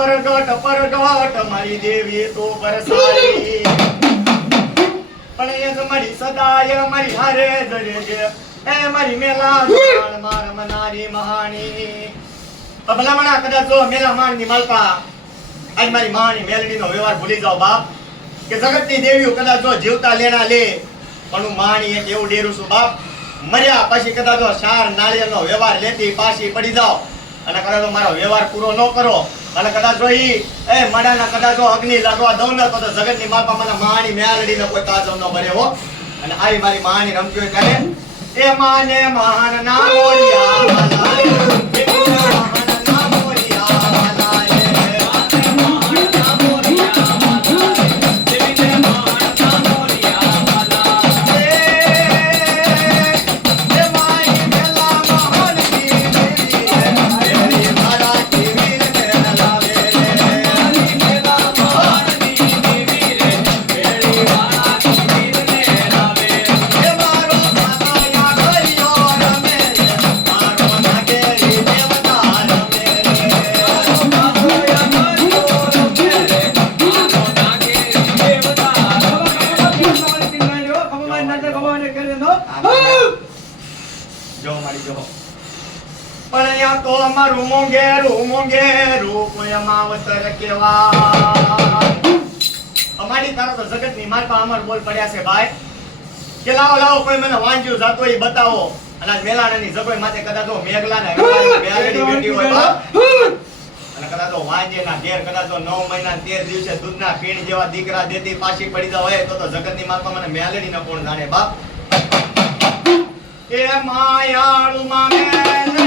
પરગટ મારી દેવી તો પરસારી પણ એ તમારી સદાય મારી હારે જરે છે એ મારી મેલા માર મનારી મહાની ભલામણા કદાચ જો મેલા માણની માલપા આજ મારી માની મેલડીનો વ્યવહાર ભૂલી જાવ બાપ કે જગતની દેવીઓ કદાચ જો જીવતા લેણા લે પણ હું માની એક એવું ડેરું છું બાપ મર્યા પછી કદાચ જો શાર નાળિયેરનો વ્યવહાર લેતી પાછી પડી જાવ અને કદાચ મારો વ્યવહાર પૂરો ન કરો અને કદાચ જો એ મડાના કદાચ જો અગ્નિ લાગવા દઉં ને તો જગતની માલપા મને માની મેલડીનો કોઈ કાજમ ન ભરે હો અને આવી મારી માની રમતી હોય ત્યારે એ માને મહાન ના બોલ્યા તો અમારું મોંઘેરું કોઈ અમાવતર કેવા અમારી તારો તો જગતની માલપા અમાર બોલ પડ્યા છે ભાઈ કે લાવો કોઈ મને વાંજ્યું જાતો એ બતાવો અને આજ મેલાણાની જગોઈ માથે કદાચ મેઘલા ને મેલડી બેઠી હોય બાપ અને કદાચ વાંજેના ઘેર કદાચ 9 મહિના 13 દિવસે દૂધના પીણ જેવા દીકરા દેતી પાછી પડી જાવ હોય તો જગતની માલપા મને મેલડી ન કોણ જાણે બાપ એ માયાળુ માં મેલડી